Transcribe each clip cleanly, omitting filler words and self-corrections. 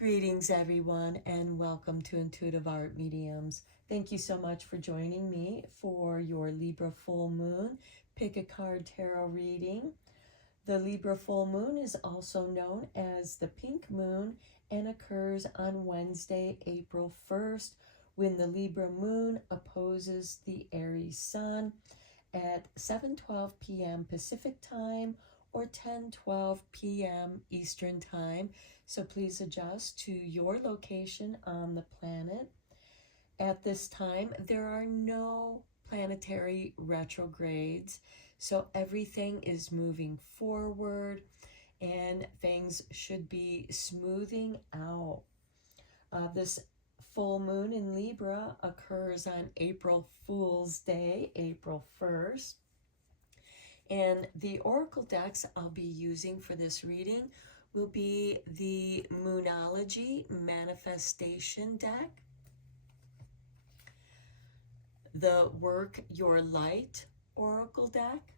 Greetings, everyone, and welcome to Intuitive Art Mediums. Thank you so much for joining me for your Libra full moon pick a card tarot reading. The Libra full moon is also known as the pink moon and occurs on Wednesday, April 1st, when the Libra moon opposes the Aries sun at 7:12 p.m. Pacific time or 10:12 p.m. Eastern time. So please adjust to your location on the planet. At this time, there are no planetary retrogrades, so everything is moving forward and things should be smoothing out. This full moon in Libra occurs on April Fool's Day, April 1st. And the oracle decks I'll be using for this reading will be the Moonology Manifestation deck, the Work Your Light oracle deck,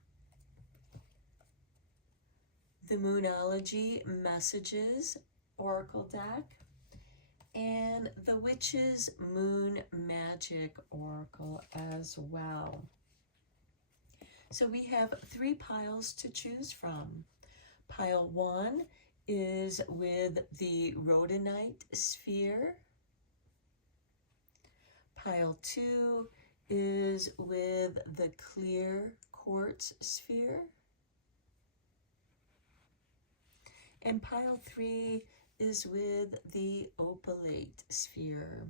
the Moonology Messages oracle deck, and the Witch's Moon Magic oracle as well. So we have 3 piles to choose from. Pile 1 is with the rhodonite sphere. Pile 2 is with the clear quartz sphere. And pile 3 is with the opalite sphere.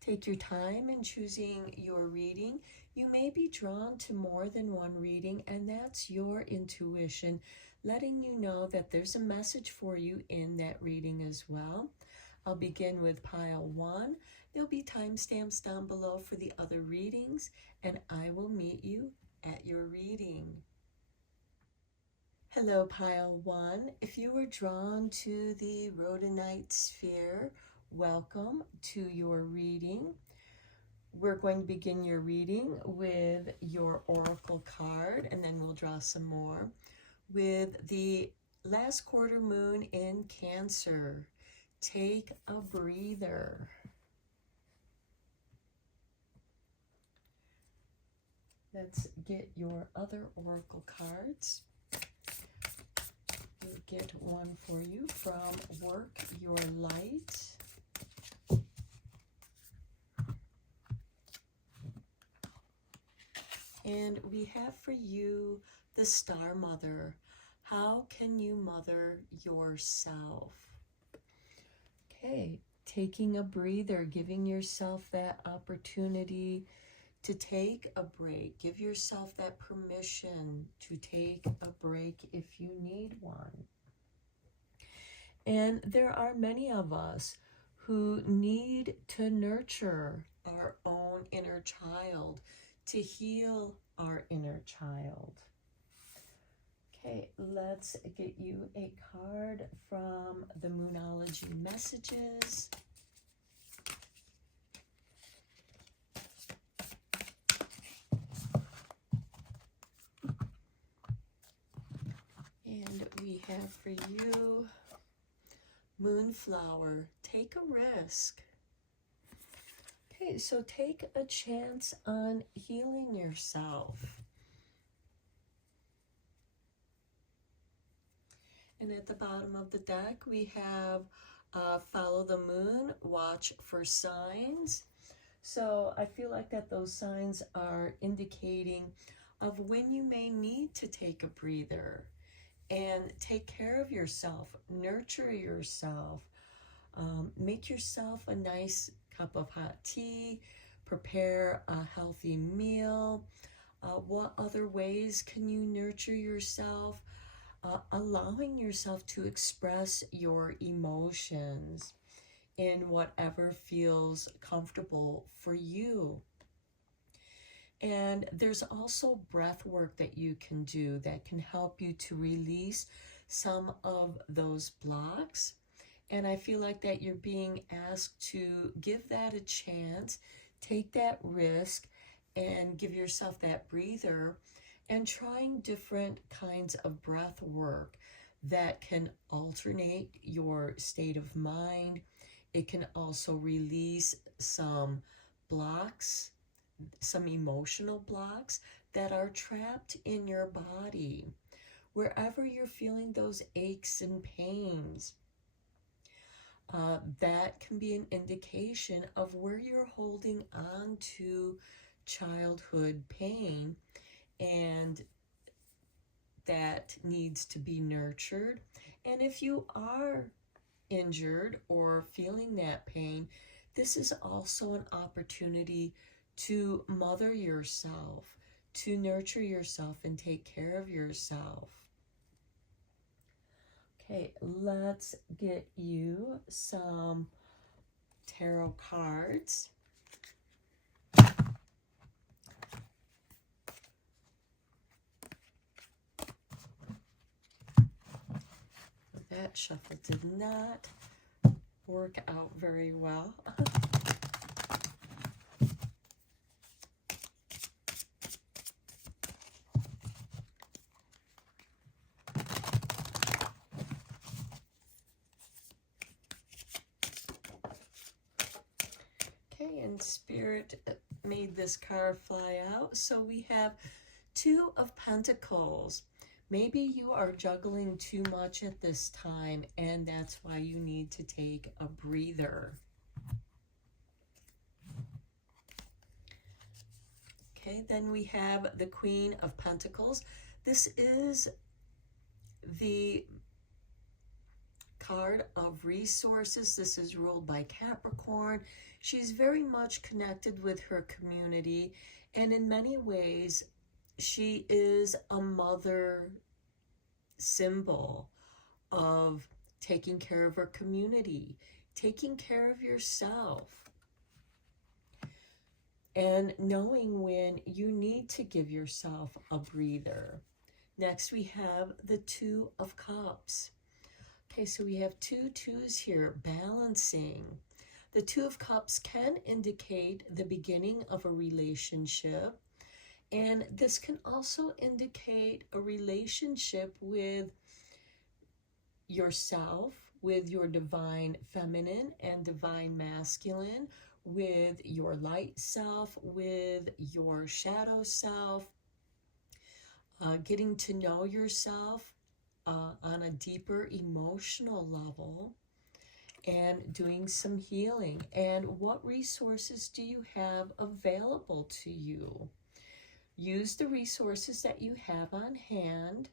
Take your time in choosing your reading. You may be drawn to more than one reading, and that's your intuition letting you know that there's a message for you in that reading as well. I'll begin with pile 1. There'll be timestamps down below for the other readings, and I will meet you at your reading. Hello, pile 1. If you were drawn to the rhodonite sphere, welcome to your reading. We're going to begin your reading with your oracle card, and then we'll draw some more with the last quarter moon in Cancer. Take a breather. Let's get your other oracle cards. We'll get one for you from Work Your Light. And we have for you the Star Mother. How can you mother yourself? Okay, taking a breather, giving yourself that opportunity to take a break. Give yourself that permission to take a break if you need one. And there are many of us who need to nurture our own inner child, to heal our inner child. Okay, let's get you a card from the Moonology Messages. And we have for you Moonflower. Take a risk. Okay, so take a chance on healing yourself. And at the bottom of the deck, we have Follow the Moon, Watch for Signs. So I feel like that those signs are indicating of when you may need to take a breather and take care of yourself, nurture yourself, make yourself a nice cup of hot tea, prepare a healthy meal. What other ways can you nurture yourself? Allowing yourself to express your emotions in whatever feels comfortable for you. And there's also breath work that you can do that can help you to release some of those blocks. And I feel like that you're being asked to give that a chance, take that risk, and give yourself that breather, and trying different kinds of breath work that can alternate your state of mind. It can also release some blocks, some emotional blocks that are trapped in your body. Wherever you're feeling those aches and pains, that can be an indication of where you're holding on to childhood pain, and that needs to be nurtured. And if you are injured or feeling that pain, this is also an opportunity to mother yourself, to nurture yourself and take care of yourself. Okay, let's get you some tarot cards. That shuffle did not work out very well. Okay, and Spirit made this card fly out. So we have Two of Pentacles. Maybe you are juggling too much at this time, and that's why you need to take a breather. Okay, then we have the Queen of Pentacles. This is the card of resources. This is ruled by Capricorn. She's very much connected with her community, and in many ways, she is a mother symbol of taking care of her community, taking care of yourself, and knowing when you need to give yourself a breather. Next, we have the Two of Cups. Okay, so we have two twos here, balancing. The Two of Cups can indicate the beginning of a relationship, and this can also indicate a relationship with yourself, with your divine feminine and divine masculine, with your light self, with your shadow self, getting to know yourself on a deeper emotional level, and doing some healing. And what resources do you have available to you? Use the resources that you have on hand.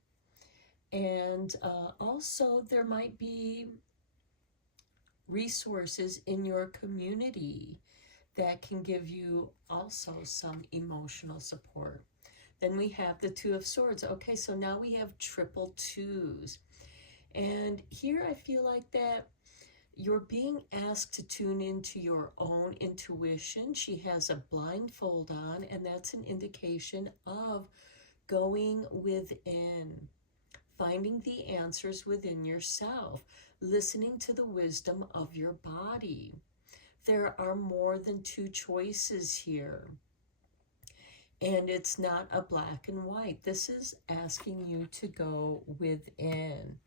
And also there might be resources in your community that can give you also some emotional support. Then we have the Two of Swords. Okay, so now we have triple twos. And here I feel like that you're being asked to tune into your own intuition. She has a blindfold on, and that's an indication of going within, finding the answers within yourself, listening to the wisdom of your body. There are more than two choices here. And it's not a black and white. This is asking you to go within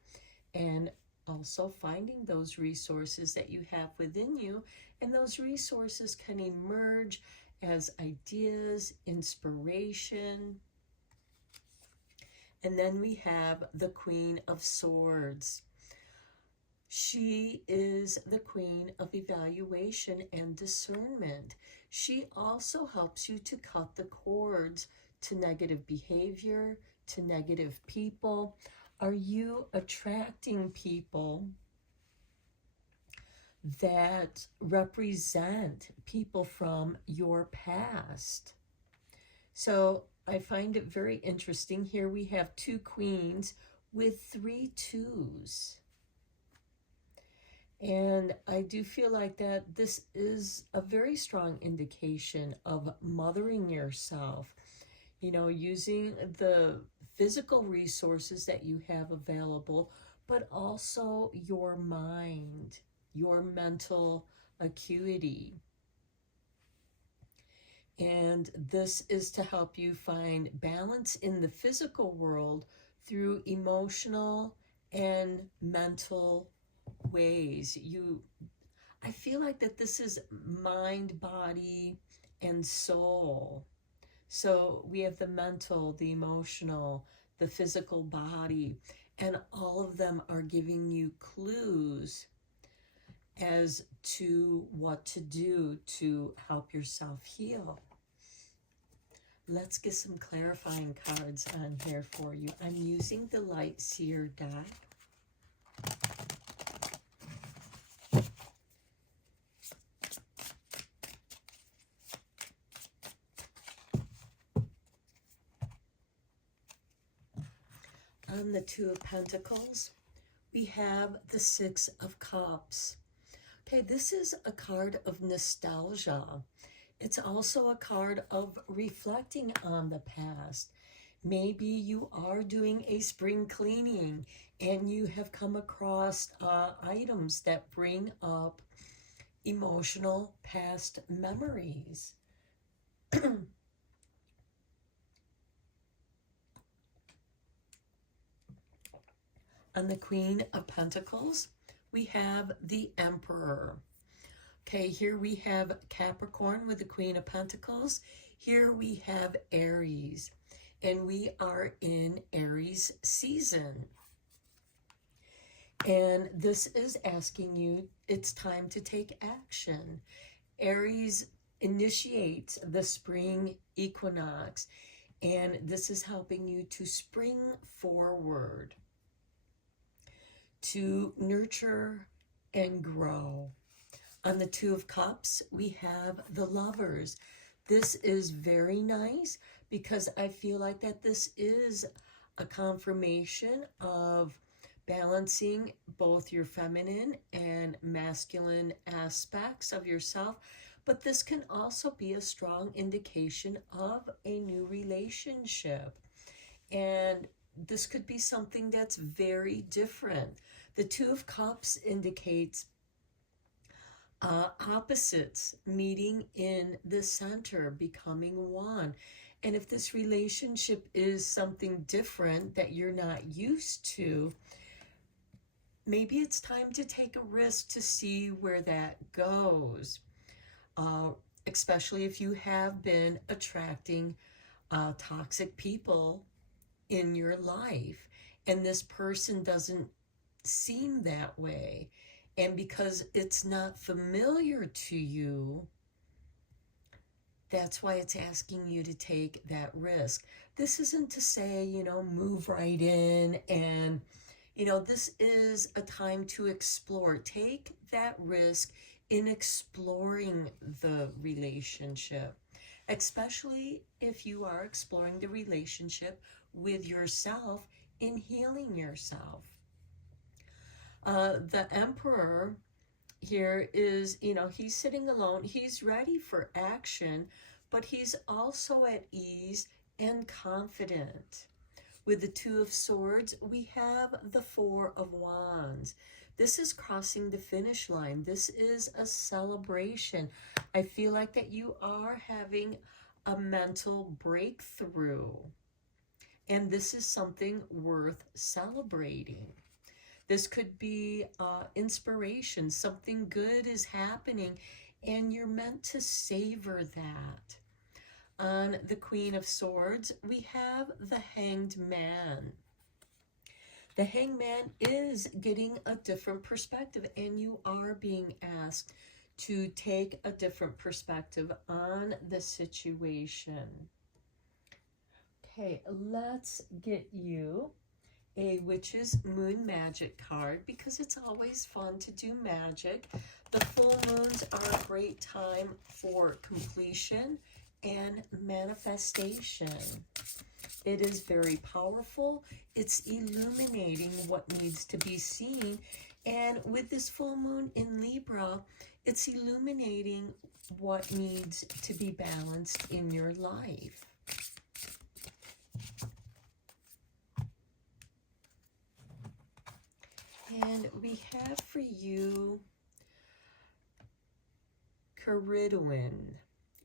and also finding those resources that you have within you. And those resources can emerge as ideas, inspiration. And then we have the Queen of Swords. She is the queen of evaluation and discernment. She also helps you to cut the cords to negative behavior, to negative people. Are you attracting people that represent people from your past? So I find it very interesting. Here we have two queens with three twos. And I do feel like that this is a very strong indication of mothering yourself, you know, using the physical resources that you have available, but also your mind, your mental acuity. And this is to help you find balance in the physical world through emotional and mental ways. I feel like that this is mind, body, and soul. So we have the mental, the emotional, the physical body, and all of them are giving you clues as to what to do to help yourself heal. Let's get some clarifying cards on here for you. I'm using the Light Seer deck. On the Two of Pentacles, we have the Six of Cups. Okay, this is a card of nostalgia. It's also a card of reflecting on the past. Maybe you are doing a spring cleaning and you have come across items that bring up emotional past memories. On the Queen of Pentacles, we have the Emperor. Okay, here we have Capricorn with the Queen of Pentacles. Here we have Aries, and we are in Aries season. And this is asking you, it's time to take action. Aries initiates the spring equinox, and this is helping you to spring forward, to nurture and grow. On the Two of Cups, we have the Lovers. This is very nice because I feel like that this is a confirmation of balancing both your feminine and masculine aspects of yourself, but this can also be a strong indication of a new relationship. And this could be something that's very different. The Two of Cups indicates opposites meeting in the center, becoming one. And if this relationship is something different that you're not used to, maybe it's time to take a risk to see where that goes. Especially if you have been attracting toxic people in your life and this person doesn't seem that way, and because it's not familiar to you, that's why it's asking you to take that risk. This isn't to say, move right in, and this is a time to explore. Take that risk in exploring the relationship, especially if you are exploring the relationship with yourself, in healing yourself. The Emperor here is, he's sitting alone. He's ready for action, but he's also at ease and confident. With the Two of Swords, we have the Four of Wands. This is crossing the finish line. This is a celebration. I feel like that you are having a mental breakthrough, and this is something worth celebrating. This could be inspiration. Something good is happening, and you're meant to savor that. On the Queen of Swords, we have the Hanged Man. The Hanged Man is getting a different perspective, and you are being asked to take a different perspective on the situation. Okay, let's get you a Witch's Moon Magic card, because it's always fun to do magic. The full moons are a great time for completion and manifestation. It is very powerful. It's illuminating what needs to be seen. And with this full moon in Libra, it's illuminating what needs to be balanced in your life. And we have for you Caridwen.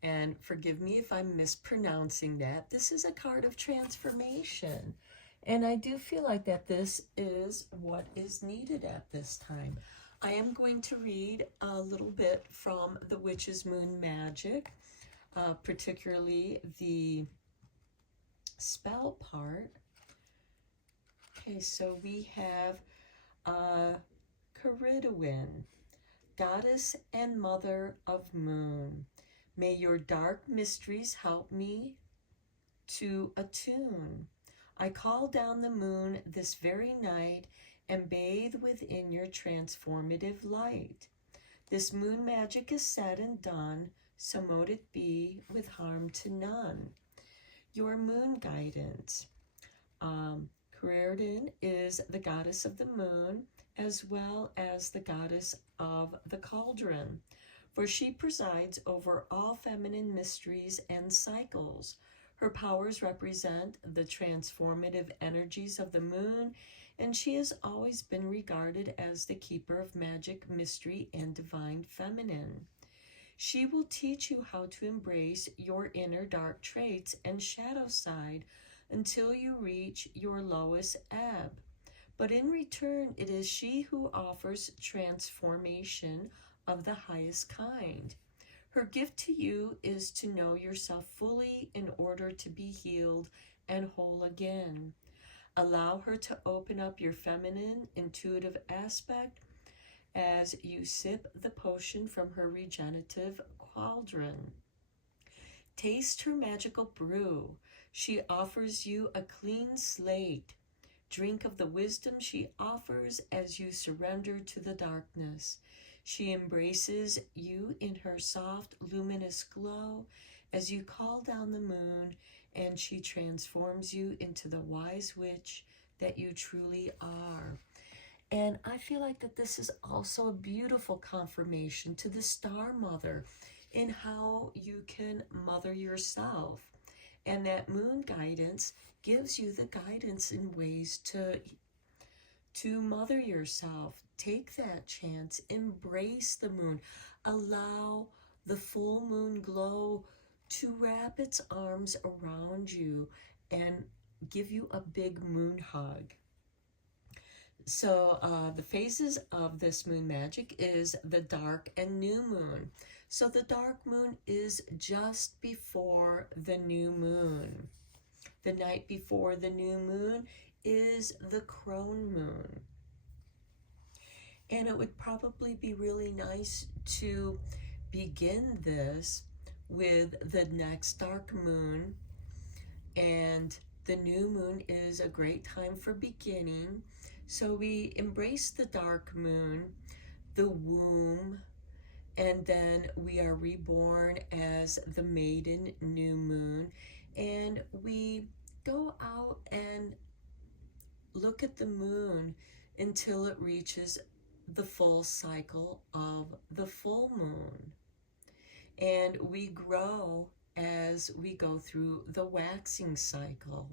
And forgive me if I'm mispronouncing that. This is a card of transformation. And I do feel like that this is what is needed at this time. I am going to read a little bit from the Witch's Moon Magic, particularly the spell part. Okay, so we have Caridwen, Goddess and Mother of Moon. May your dark mysteries help me to attune. I call down the moon this very night and bathe within your transformative light. This moon magic is said and done, so mote it be with harm to none. Your moon guidance. Caridwen is the goddess of the moon as well as the goddess of the cauldron, for she presides over all feminine mysteries and cycles. Her powers represent the transformative energies of the moon, and she has always been regarded as the keeper of magic, mystery, and divine feminine. She will teach you how to embrace your inner dark traits and shadow side until you reach your lowest ebb. But in return, it is she who offers transformation of the highest kind. Her gift to you is to know yourself fully in order to be healed and whole again. Allow her to open up your feminine, intuitive aspect as you sip the potion from her regenerative cauldron. Taste her magical brew. She offers you a clean slate. Drink of the wisdom she offers as you surrender to the darkness. She embraces you in her soft, luminous glow as you call down the moon, and she transforms you into the wise witch that you truly are. And I feel like that this is also a beautiful confirmation to the Star Mother in how you can mother yourself. And that moon guidance gives you the guidance in ways to mother yourself. Take that chance, embrace the moon, allow the full moon glow to wrap its arms around you and give you a big moon hug. So the phases of this moon magic is the dark and new moon. So the dark moon is just before the new moon. The night before the new moon is the crone moon. And it would probably be really nice to begin this with the next dark moon. And the new moon is a great time for beginning. So we embrace the dark moon, the womb, and then we are reborn as the maiden new moon. And we go out and look at the moon until it reaches the full cycle of the full moon. And we grow as we go through the waxing cycle.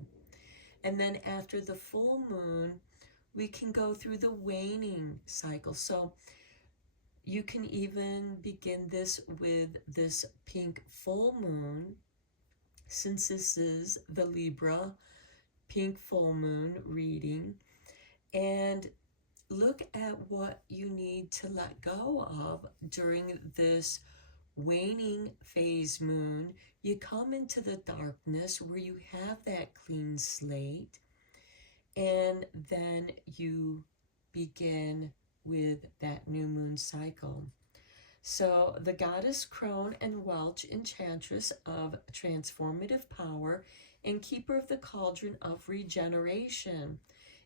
And then after the full moon, we can go through the waning cycle. So you can even begin this with this pink full moon, since this is the Libra pink full moon reading, and look at what you need to let go of during this waning phase moon. You come into the darkness where you have that clean slate, and then you begin with that new moon cycle. So the goddess crone and Welch, enchantress of transformative power and keeper of the cauldron of regeneration,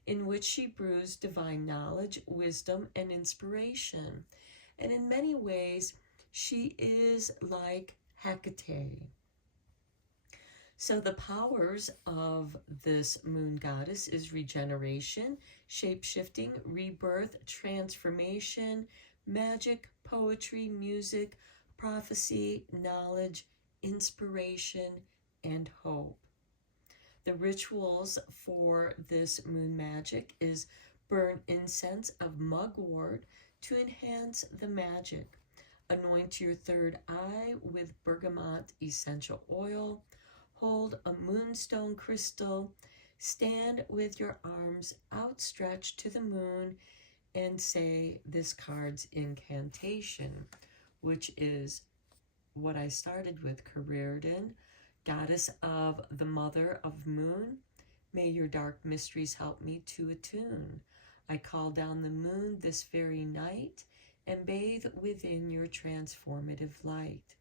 in which she brews divine knowledge, wisdom, and inspiration. And in many ways, she is like Hecate. So the powers of this moon goddess is regeneration, shape-shifting, rebirth, transformation, magic, poetry, music, prophecy, knowledge, inspiration, and hope. The rituals for this moon magic is burn incense of mugwort to enhance the magic. Anoint your third eye with bergamot essential oil. Hold a moonstone crystal. Stand with your arms outstretched to the moon and say this card's incantation, which is what I started with, Careerden, goddess of the mother of moon. May your dark mysteries help me to attune. I call down the moon this very night and bathe within your transformative light.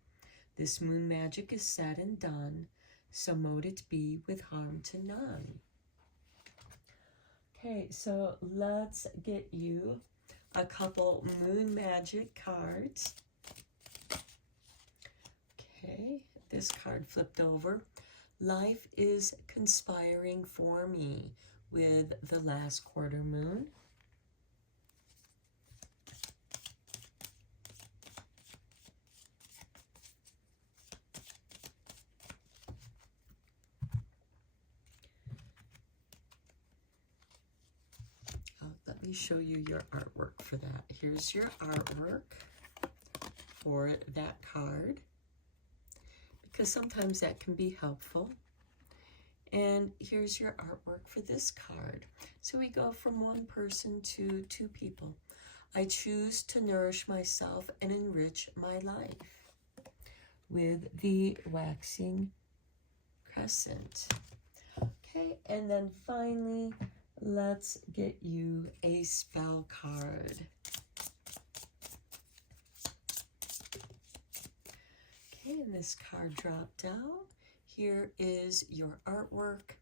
This moon magic is said and done, so mote it be with harm to none. Okay, so let's get you a couple moon magic cards. Okay, this card flipped over. Life is conspiring for me with the last quarter moon. Let me show you your artwork for that. Here's your artwork for that card, because sometimes that can be helpful. And here's your artwork for this card. So we go from one person to two people. I choose to nourish myself and enrich my life with the waxing crescent. Okay, and then finally, let's get you a spell card. Okay, and this card dropped out. Here is your artwork,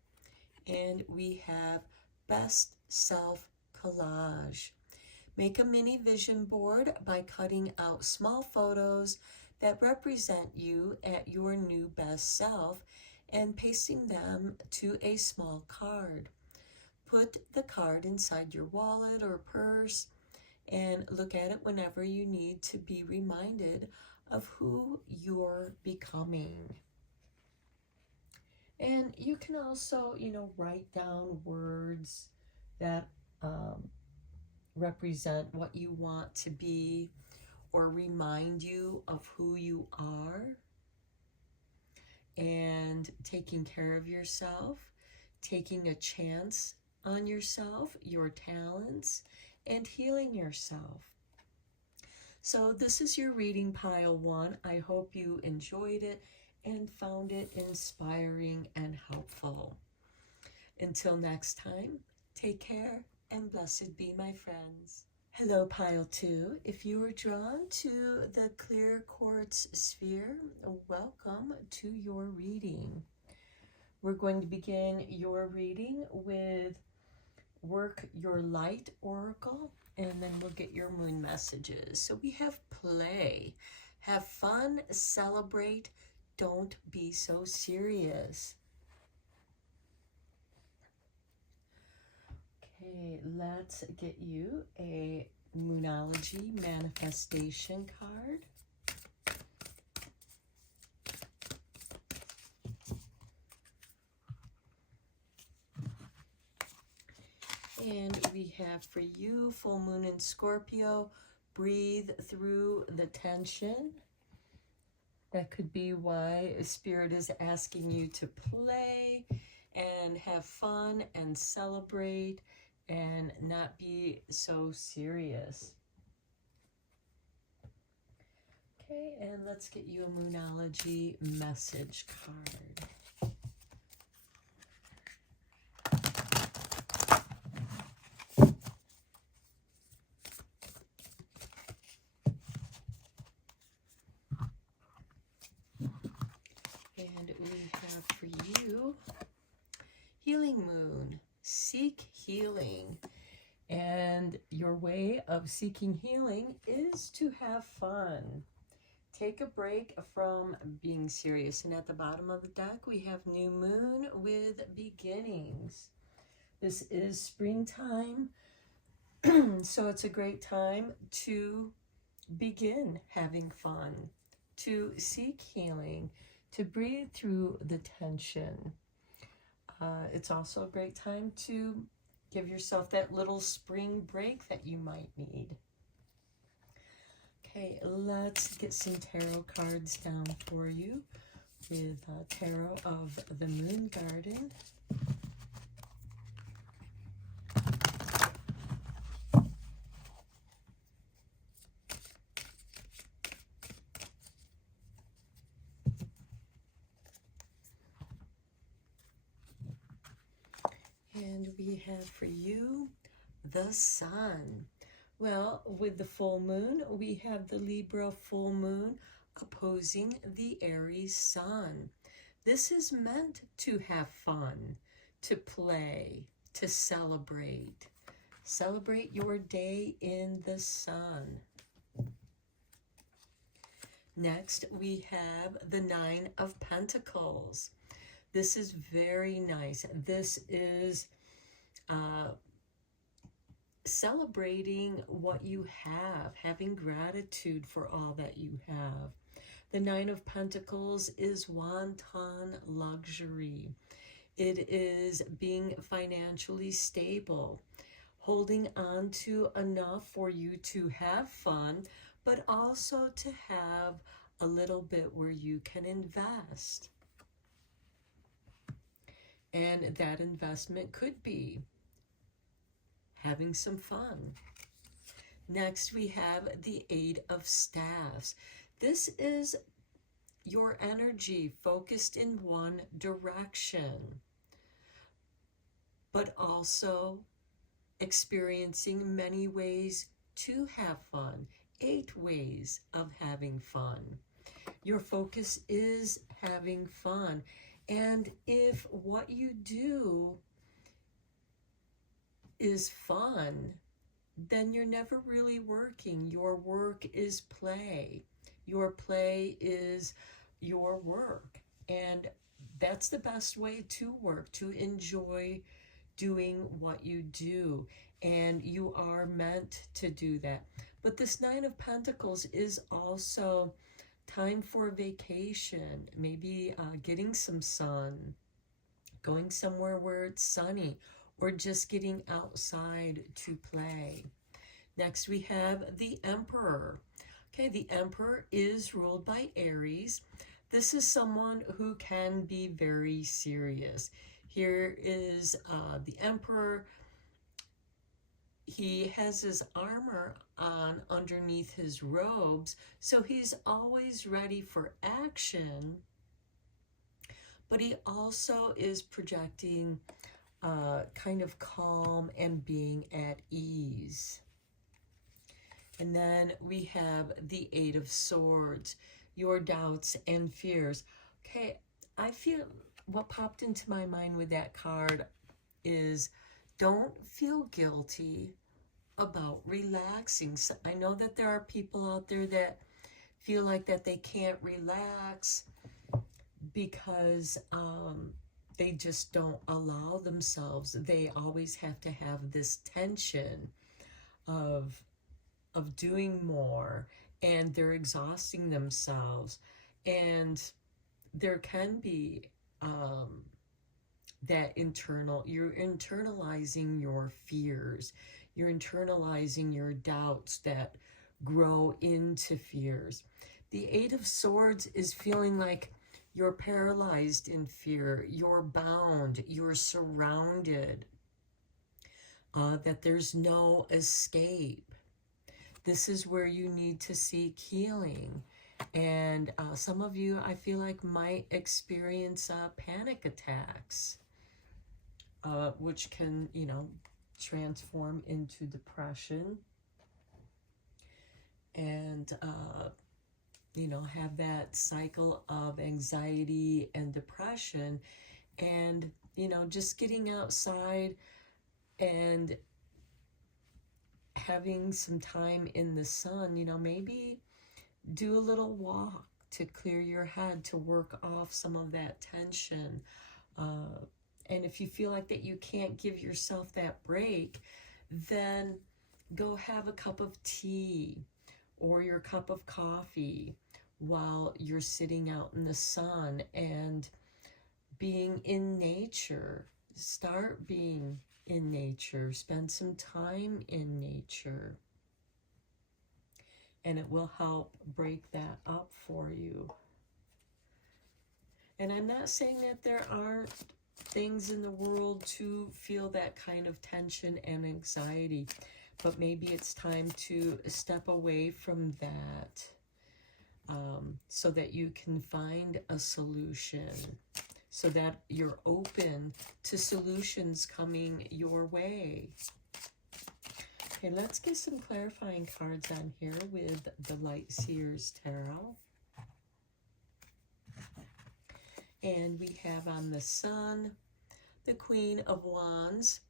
and we have Best Self Collage. Make a mini vision board by cutting out small photos that represent you at your new best self and pasting them to a small card. Put the card inside your wallet or purse and look at it whenever you need to be reminded of who you're becoming. And you can also, write down words that represent what you want to be or remind you of who you are, and taking care of yourself, taking a chance on yourself, your talents, and healing yourself. So this is your reading pile 1. I hope you enjoyed it and found it inspiring and helpful. Until next time, take care and blessed be, my friends. Hello, pile 2. If you were drawn to the clear quartz sphere, welcome to your reading. We're going to begin your reading with Work Your Light Oracle, and then we'll get your moon messages. So we have play, have fun, celebrate, don't be so serious. Okay, let's get you a Moonology manifestation card. And we have for you, full moon in Scorpio, breathe through the tension. That could be why Spirit is asking you to play and have fun and celebrate and not be so serious. Okay, and let's get you a Moonology message card. And we have for you, Healing Moon, seek healing. And your way of seeking healing is to have fun. Take a break from being serious. And at the bottom of the deck, we have New Moon with beginnings. This is springtime, so it's a great time to begin having fun, to seek healing, to breathe through the tension. It's also a great time to give yourself that little spring break that you might need. Okay, let's get some tarot cards down for you with Tarot of the Moon Garden. we have for you the Sun. Well, with the full moon, we have the Libra full moon opposing the Aries Sun. This is meant to have fun, to play, to celebrate. Celebrate your day in the sun. Next, we have the Nine of Pentacles. This is very nice. This is celebrating what you have, having gratitude for all that you have. The Nine of Pentacles is wanton luxury. It is being financially stable, holding on to enough for you to have fun, but also to have a little bit where you can invest. And that investment could be having some fun. Next, we have the Eight of Staffs. This is your energy focused in one direction, but also experiencing many ways to have fun. 8 ways of having fun. Your focus is having fun. And if what you do is fun, then you're never really working. Your work is play. Your play is your work. And that's the best way to work, to enjoy doing what you do. And you are meant to do that. But this Nine of Pentacles is also time for vacation, maybe getting some sun, going somewhere where it's sunny, or just getting outside to play. Next, we have the Emperor. Okay, the Emperor is ruled by Aries. This is someone who can be very serious. Here is the Emperor. He has his armor on underneath his robes, so he's always ready for action, but he also is projecting kind of calm and being at ease. And then we have the Eight of Swords, your doubts and fears. Okay, I feel what popped into my mind with that card is don't feel guilty about relaxing. So I know that there are people out there that feel like that they can't relax because they just don't allow themselves. They always have to have this tension of doing more, and they're exhausting themselves. And there can be that you're internalizing your fears. You're internalizing your doubts that grow into fears. The Eight of Swords is feeling like you're paralyzed in fear. You're bound. You're surrounded. That there's no escape. This is where you need to seek healing. And some of you, I feel like, might experience panic attacks, which can, transform into depression and, have that cycle of anxiety and depression. And, just getting outside and having some time in the sun, maybe do a little walk to clear your head, to work off some of that tension. And if you feel like that you can't give yourself that break, then go have a cup of tea or your cup of coffee while you're sitting out in the sun and being in nature. Start being in nature. Spend some time in nature. And it will help break that up for you. And I'm not saying that there aren't things in the world to feel that kind of tension and anxiety, but maybe it's time to step away from that so that you can find a solution so that you're open to solutions coming your way. Okay, let's get some clarifying cards on here with the Light Seers Tarot. And we have on the Sun, the Queen of Wands.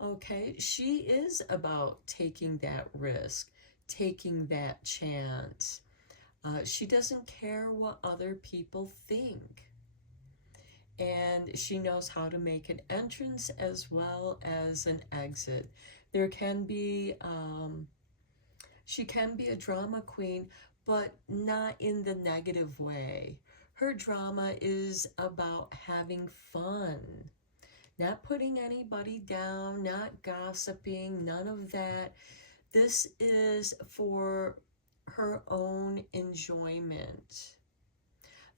Okay, she is about taking that risk, taking that chance. She doesn't care what other people think. And she knows how to make an entrance as well as an exit. There can be, she can be a drama queen, but not in the negative way. Her drama is about having fun, not putting anybody down, not gossiping, none of that. This is for her own enjoyment.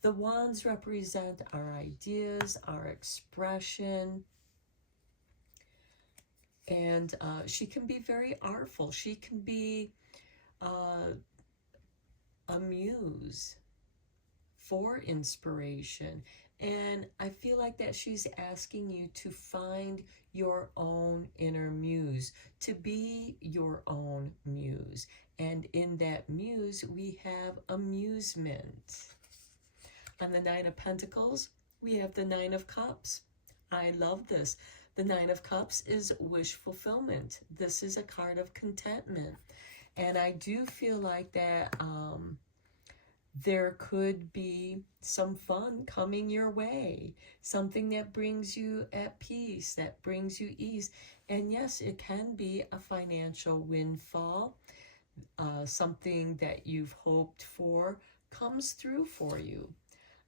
The wands represent our ideas, our expression, and she can be very artful. She can be a muse for inspiration. And I feel like that she's asking you to find your own inner muse, to be your own muse. And in that muse, we have amusement. On the Nine of Pentacles, we have the Nine of Cups. I love this. The Nine of Cups is wish fulfillment. This is a card of contentment. And I do feel like that there could be some fun coming your way, something that brings you at peace, that brings you ease. And yes, it can be a financial windfall. Something that you've hoped for comes through for you.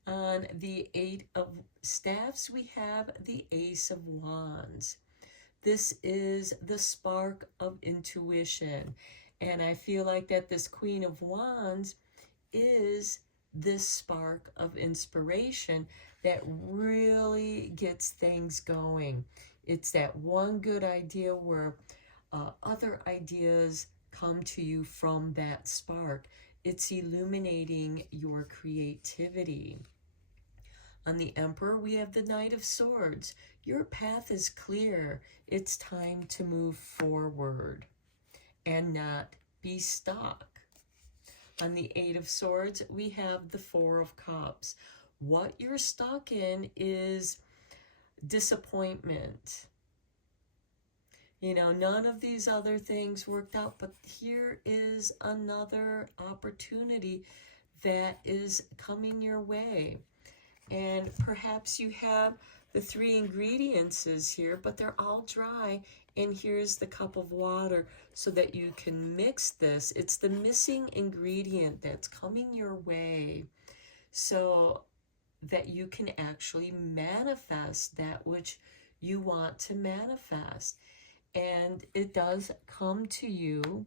On the Eight of Staffs, we have the Ace of Wands. This is the spark of intuition. And I feel like that this Queen of Wands is this spark of inspiration that really gets things going. It's that one good idea where other ideas come to you from that spark. It's illuminating your creativity. On the Emperor, we have the Knight of Swords. Your path is clear. It's time to move forward and not be stuck. On the Eight of Swords, we have the Four of Cups. What you're stuck in is disappointment. You know, none of these other things worked out, but here is another opportunity that is coming your way. And perhaps you have the three ingredients here, but they're all dry. And here's the cup of water so that you can mix this. It's the missing ingredient that's coming your way so that you can actually manifest that which you want to manifest. And it does come to you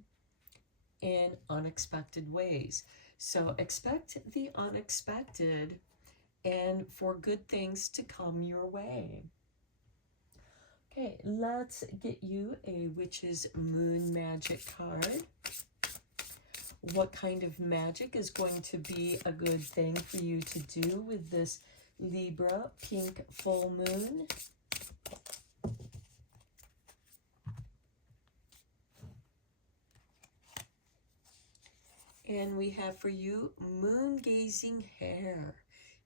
in unexpected ways. So expect the unexpected and for good things to come your way. Okay, let's get you a Witch's Moon Magic card. What kind of magic is going to be a good thing for you to do with this Libra pink full moon? And we have for you moon gazing hair,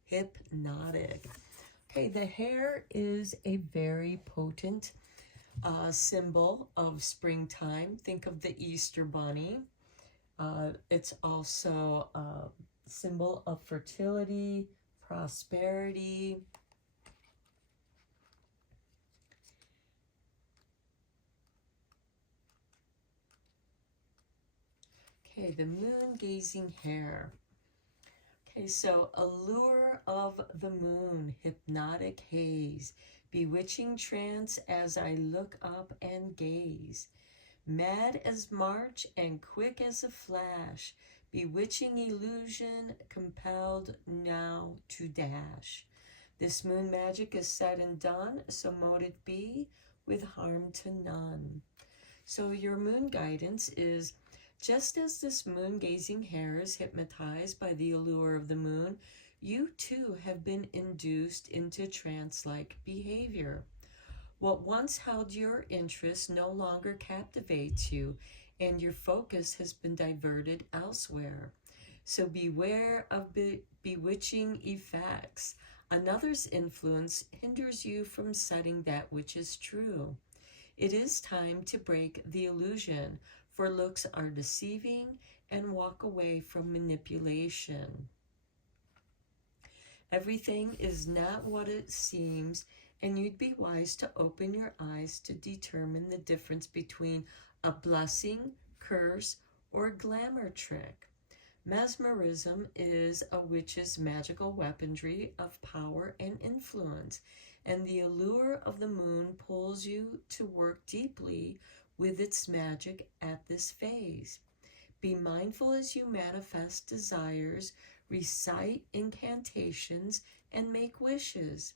hypnotic. Okay, the hair is a very potent symbol of springtime. Think of the Easter bunny. It's also a symbol of fertility, prosperity. Okay, the moon gazing hair. Okay, so allure of the moon, hypnotic haze, bewitching trance as I look up and gaze. Mad as March and quick as a flash, bewitching illusion compelled now to dash. This moon magic is said and done, so mote it be with harm to none. So your moon guidance is, just as this moon gazing hair is hypnotized by the allure of the moon, you too have been induced into trance-like behavior. What once held your interest no longer captivates you, and your focus has been diverted elsewhere. So beware of bewitching effects. Another's influence hinders you from setting that which is true. It is time to break the illusion, for looks are deceiving, and walk away from manipulation. Everything is not what it seems, and you'd be wise to open your eyes to determine the difference between a blessing, curse, or glamour trick. Mesmerism is a witch's magical weaponry of power and influence, and the allure of the moon pulls you to work deeply with its magic at this phase. Be mindful as you manifest desires, recite incantations, and make wishes.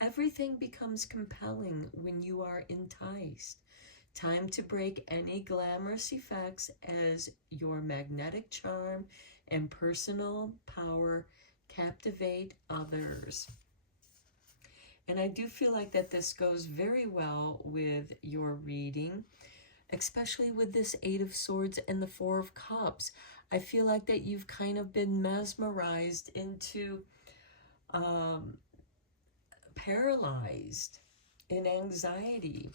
Everything becomes compelling when you are enticed. Time to break any glamorous effects as your magnetic charm and personal power captivate others. And I do feel like that this goes very well with your reading, especially with this Eight of Swords and the Four of Cups. I feel like that you've kind of been mesmerized into paralyzed in anxiety.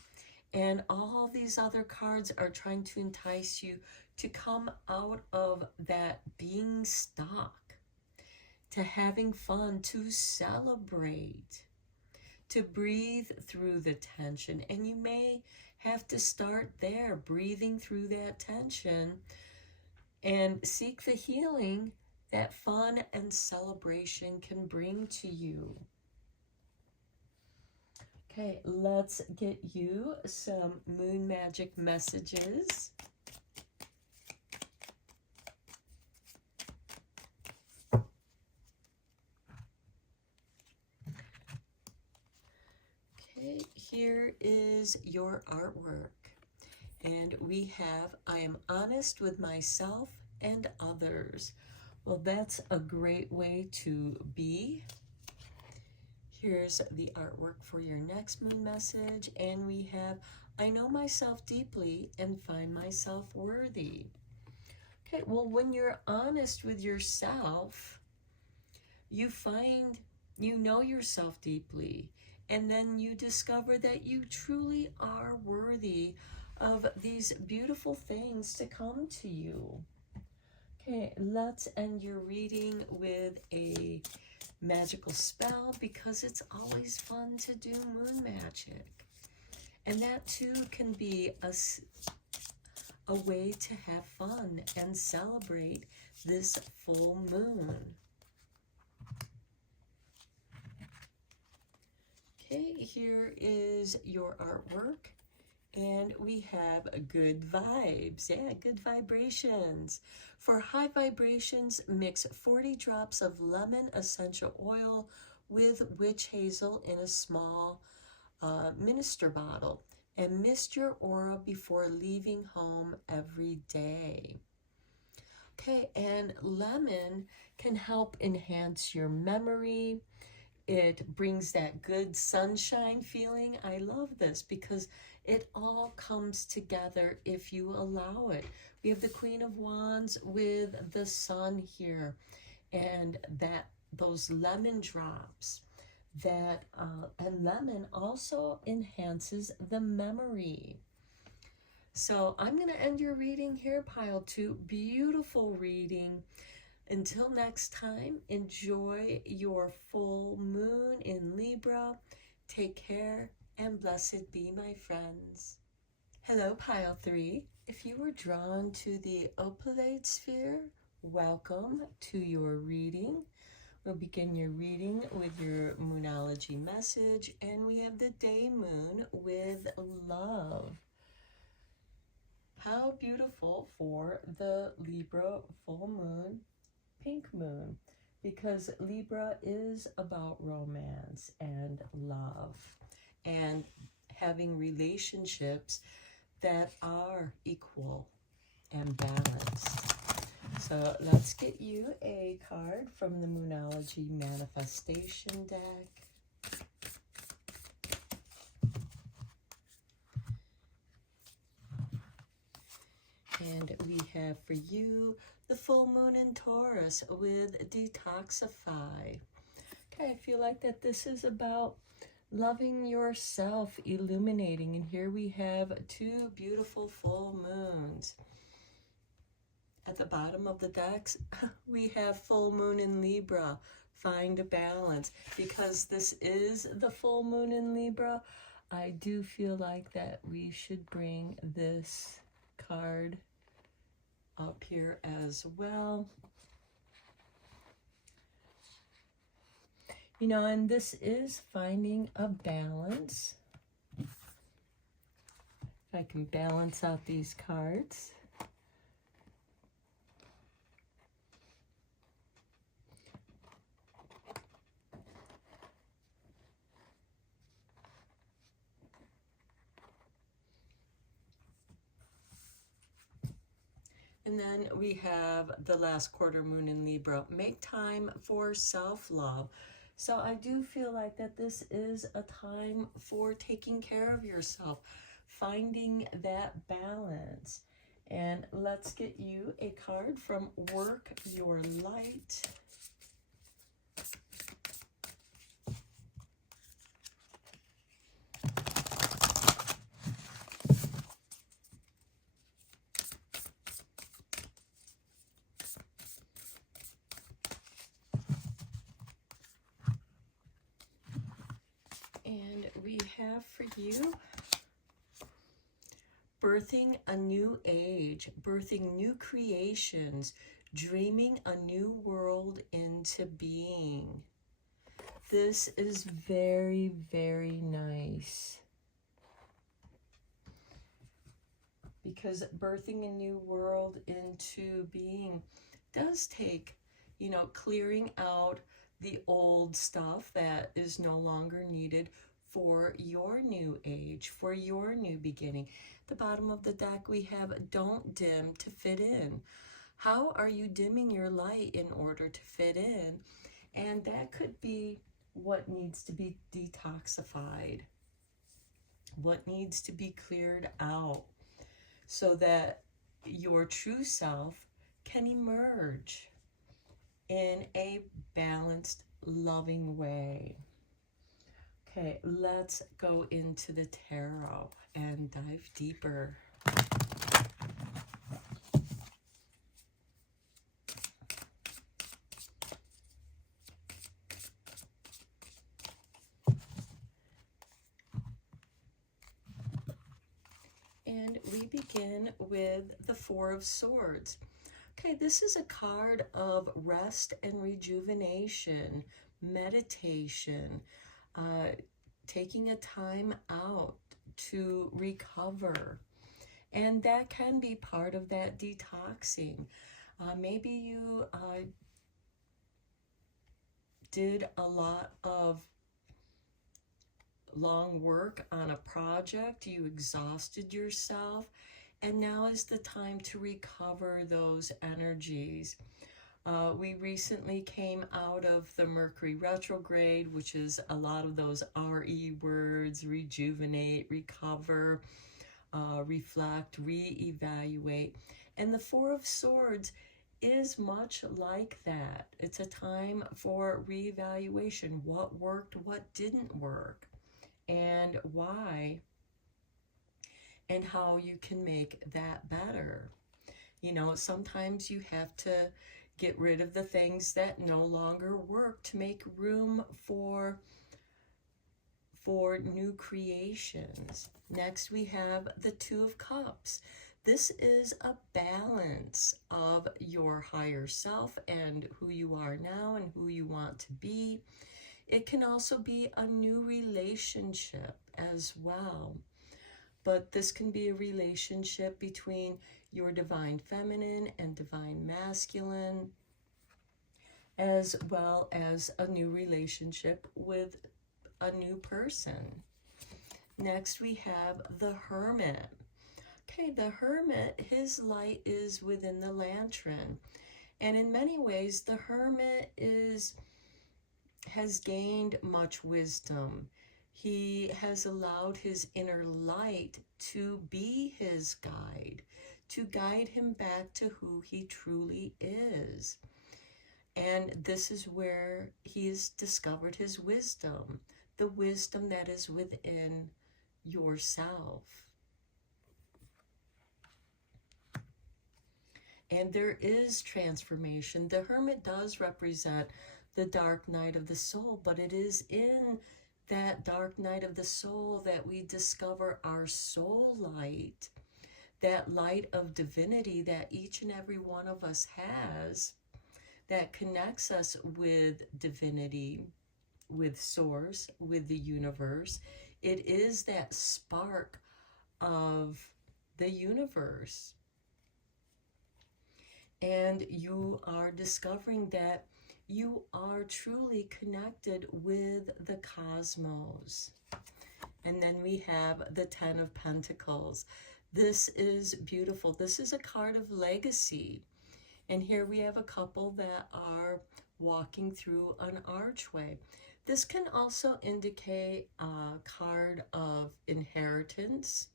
And all these other cards are trying to entice you to come out of that being stuck, to having fun, to celebrate, to breathe through the tension. And you may have to start there, breathing through that tension, and seek the healing that fun and celebration can bring to you. Okay, let's get you some moon magic messages. Okay, here is your artwork. And we have, I am honest with myself and others. Well, that's a great way to be. Here's the artwork for your next moon message. And we have, I know myself deeply and find myself worthy. Okay, well, when you're honest with yourself, you find you know yourself deeply. And then you discover that you truly are worthy of these beautiful things to come to you. Okay, let's end your reading with a magical spell, because it's always fun to do moon magic. And that too can be a way to have fun and celebrate this full moon. Okay, here is your artwork. And we have good vibes. Yeah, good vibrations. For high vibrations, mix 40 drops of lemon essential oil with witch hazel in a small minister bottle, and mist your aura before leaving home every day. Okay, and lemon can help enhance your memory. It brings that good sunshine feeling. I love this because it all comes together if you allow it. We have the Queen of Wands with the Sun here, and those lemon drops. And lemon also enhances the memory. So I'm going to end your reading here, Pile 2. Beautiful reading. Until next time, enjoy your full moon in Libra. Take care, and blessed be, my friends. Hello, Pile 3. If you were drawn to the opalite sphere, welcome to your reading. We'll begin your reading with your moonology message, and we have the day moon with love. How beautiful for the Libra full moon, pink moon, because Libra is about romance and love and having relationships that are equal and balanced. So let's get you a card from the Moonology Manifestation deck. And we have for you the full moon in Taurus with Detoxify. Okay, I feel like that this is about loving yourself, illuminating. And here we have two beautiful full moons. At the bottom of the decks, we have full moon in Libra. Find a balance. Because this is the full moon in Libra, I do feel like that we should bring this card up here as well. You know, and this is finding a balance. If I can balance out these cards. And then we have the last quarter moon in Libra. Make time for self-love. So I do feel like that this is a time for taking care of yourself, finding that balance. And let's get you a card from Work Your Light. And we have for you birthing a new age, birthing new creations, dreaming a new world into being. This is very, very nice. Because birthing a new world into being does take, you know, clearing out the old stuff that is no longer needed for your new age, for your new beginning. At the bottom of the deck, we have don't dim to fit in. How are you dimming your light in order to fit in? And that could be what needs to be detoxified, what needs to be cleared out, so that your true self can emerge in a balanced, loving way. Okay, let's go into the tarot and dive deeper. And we begin with the Four of Swords. Okay, this is a card of rest and rejuvenation, meditation, taking a time out to recover. And that can be part of that detoxing. Maybe you did a lot of long work on a project, you exhausted yourself, and now is the time to recover those energies. We recently came out of the Mercury retrograde, which is a lot of those RE words: rejuvenate, recover, reflect, re-evaluate. And the Four of Swords is much like that. It's a time for reevaluation. What worked, what didn't work, and why, and how you can make that better. You know, sometimes you have to get rid of the things that no longer work to make room for new creations. Next, we have the Two of Cups. This is a balance of your higher self and who you are now and who you want to be. It can also be a new relationship as well. But this can be a relationship between your divine feminine and divine masculine, as well as a new relationship with a new person. Next, we have the Hermit. Okay, the Hermit, his light is within the lantern. And in many ways, the Hermit has gained much wisdom. He has allowed his inner light to be his guide, to guide him back to who he truly is. And this is where he has discovered his wisdom, the wisdom that is within yourself. And there is transformation. The Hermit does represent the dark night of the soul, but it is in that dark night of the soul that we discover our soul light, that light of divinity that each and every one of us has, that connects us with divinity, with source, with the universe. It is that spark of the universe. And you are discovering that you are truly connected with the cosmos. And then we have the Ten of Pentacles. This is beautiful. This is a card of legacy. And here we have a couple that are walking through an archway. This can also indicate a card of inheritance.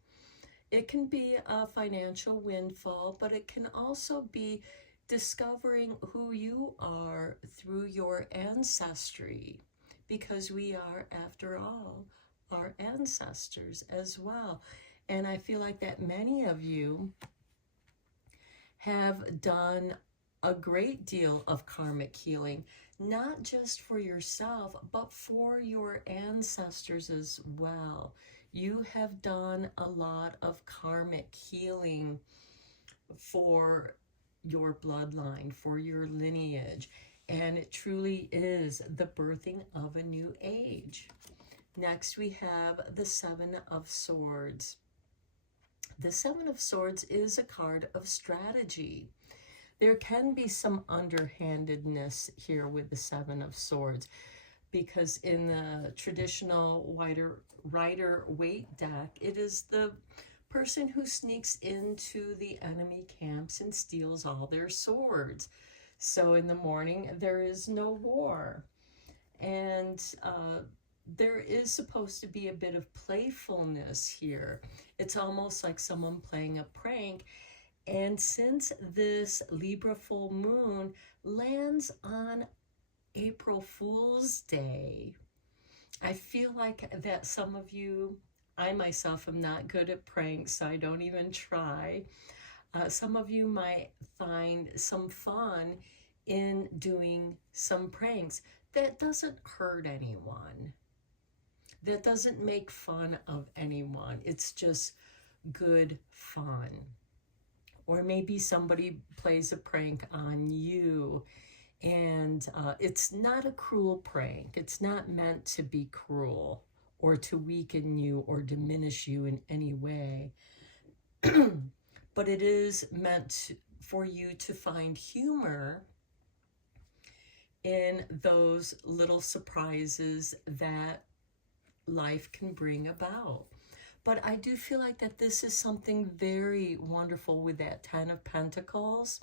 It can be a financial windfall, but it can also be discovering who you are through your ancestry, because we are, after all, our ancestors as well. And I feel like that many of you have done a great deal of karmic healing, not just for yourself, but for your ancestors as well. You have done a lot of karmic healing for your bloodline, for your lineage, and it truly is the birthing of a new age. Next, we have the Seven of Swords. The Seven of Swords is a card of strategy. There can be some underhandedness here with the Seven of Swords, because in the traditional Rider-Waite deck, it is the person who sneaks into the enemy camps and steals all their swords. So in the morning, there is no war. And there is supposed to be a bit of playfulness here. It's almost like someone playing a prank. And since this Libra full moon lands on April Fool's Day, I feel like that some of you, I myself am not good at pranks, so I don't even try. Some of you might find some fun in doing some pranks. That doesn't hurt anyone. That doesn't make fun of anyone. It's just good fun. Or maybe somebody plays a prank on you, and it's not a cruel prank. It's not meant to be cruel or to weaken you or diminish you in any way. But it is meant for you to find humor in those little surprises that life can bring about. But I do feel like that this is something very wonderful with that Ten of Pentacles.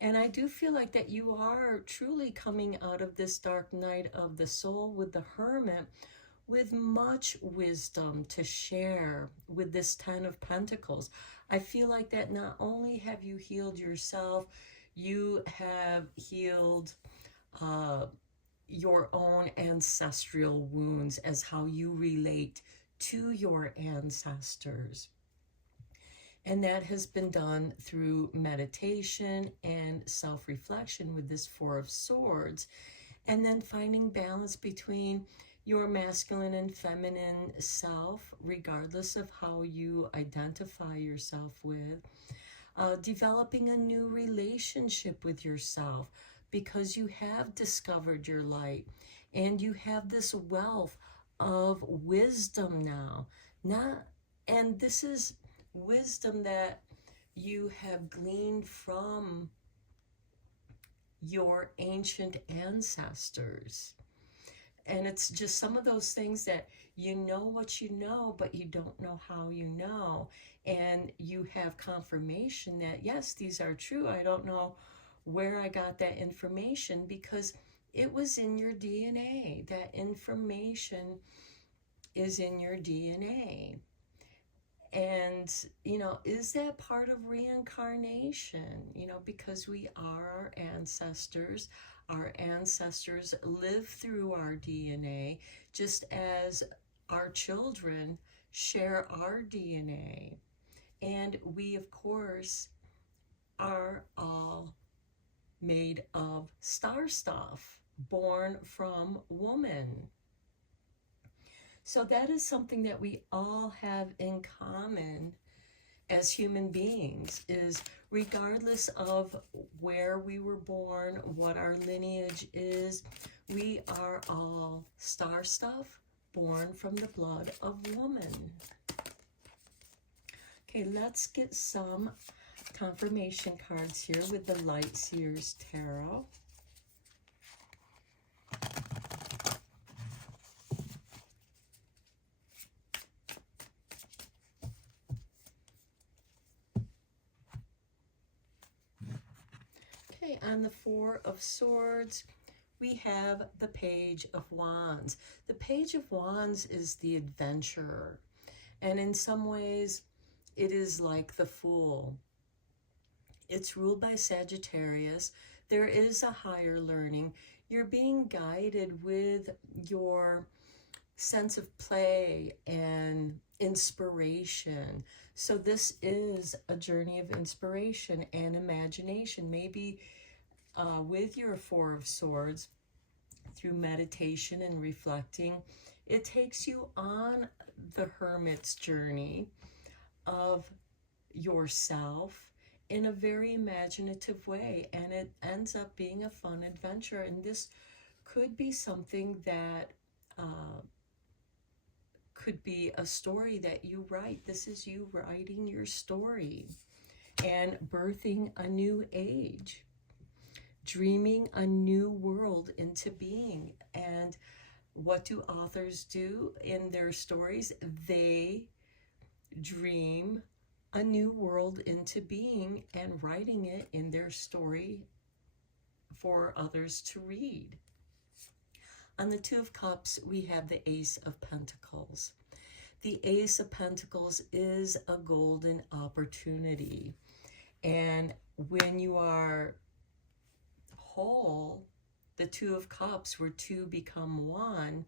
And I do feel like that you are truly coming out of this dark night of the soul with the Hermit with much wisdom to share with this Ten of Pentacles. I feel like that not only have you healed yourself, you have healed your own ancestral wounds as how you relate to your ancestors. And that has been done through meditation and self-reflection with this Four of Swords, and then finding balance between your masculine and feminine self, regardless of how you identify yourself with, developing a new relationship with yourself, because you have discovered your light and you have this wealth of wisdom now. And this is wisdom that you have gleaned from your ancient ancestors. And it's just some of those things that you know what you know, but you don't know how you know. And you have confirmation that, yes, these are true. I don't know where I got that information, because it was in your DNA. That information is in your DNA. And, is that part of reincarnation? Because we are our ancestors. Our ancestors live through our DNA, just as our children share our DNA. And we, of course, are all made of star stuff, born from woman. So that is something that we all have in common as human beings, is regardless of where we were born, what our lineage is, we are all star stuff, born from the blood of woman. Okay, let's get some confirmation cards here with the Light Seers Tarot. Okay, on the Four of Swords, we have the Page of Wands. The Page of Wands is the adventurer, and in some ways, it is like the Fool. It's ruled by Sagittarius. There is a higher learning. You're being guided with your sense of play and inspiration. So this is a journey of inspiration and imagination. Maybe with your Four of Swords, through meditation and reflecting, it takes you on the hermit's journey of yourself in a very imaginative way, and it ends up being a fun adventure. And this could be something that could be a story that you write. This is you writing your story and birthing a new age, dreaming a new world into being. And what do authors do in their stories? They dream a new world into being and writing it in their story for others to read. On the Two of Cups, we have the Ace of Pentacles. The Ace of Pentacles is a golden opportunity. And when you are whole, the Two of Cups, where two become one,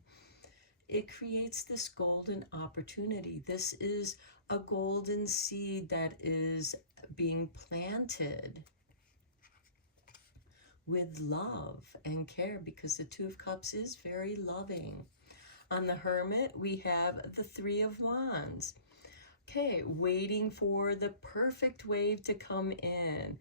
it creates this golden opportunity. This is a golden seed that is being planted with love and care, because the Two of Cups is very loving. On the Hermit, we have the Three of Wands. Okay, waiting for the perfect wave to come in.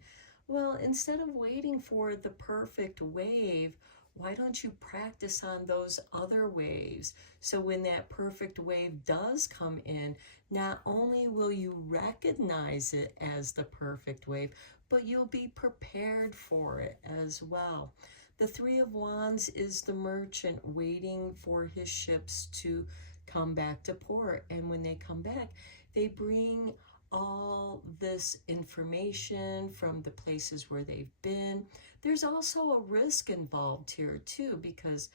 Well, instead of waiting for the perfect wave, why don't you practice on those other waves? So when that perfect wave does come in, not only will you recognize it as the perfect wave, but you'll be prepared for it as well. The Three of Wands is the merchant waiting for his ships to come back to port. And when they come back, they bring all this information from the places where they've been. There's also a risk involved here too, because,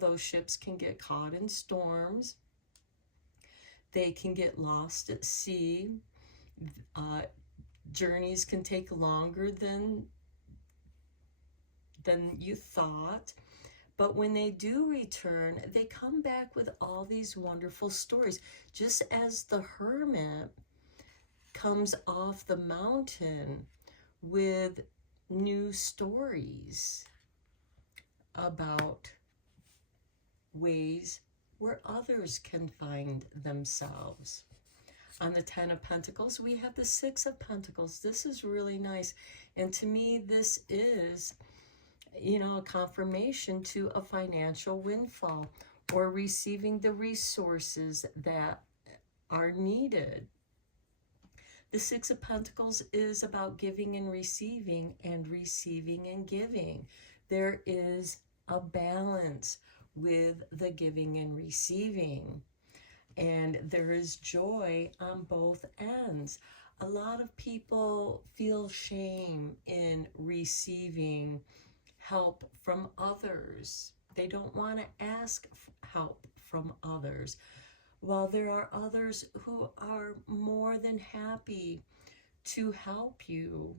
those ships can get caught in storms. They can get lost at sea. Journeys can take longer than you thought. But when they do return, they come back with all these wonderful stories. Just as the hermit comes off the mountain with new stories about ways where others can find themselves. On the Ten of Pentacles, we have the Six of Pentacles. This is really nice. And to me, this is, a confirmation to a financial windfall, or receiving the resources that are needed. The Six of Pentacles is about giving and receiving and giving. There is a balance with the giving and receiving, and there is joy on both ends. A lot of people feel shame in receiving help from others. They don't want to ask help from others. While there are others who are more than happy to help you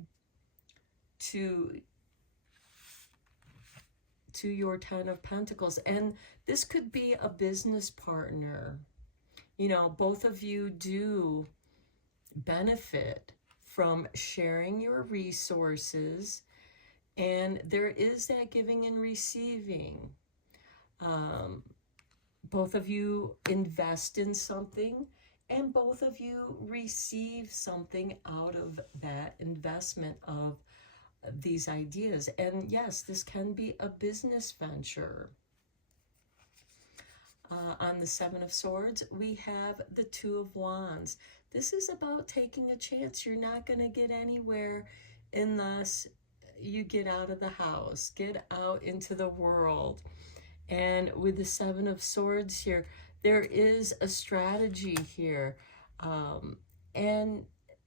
to your Ten of Pentacles. And this could be a business partner. You know, both of you do benefit from sharing your resources, and there is that giving and receiving. Both of you invest in something, and both of you receive something out of that investment of these ideas. And yes, this can be a business venture. On the Seven of Swords, we have the Two of Wands. This is about taking a chance. You're not going to get anywhere unless you get out of the house, get out into the world. And with the Seven of Swords here, there is a strategy here. And,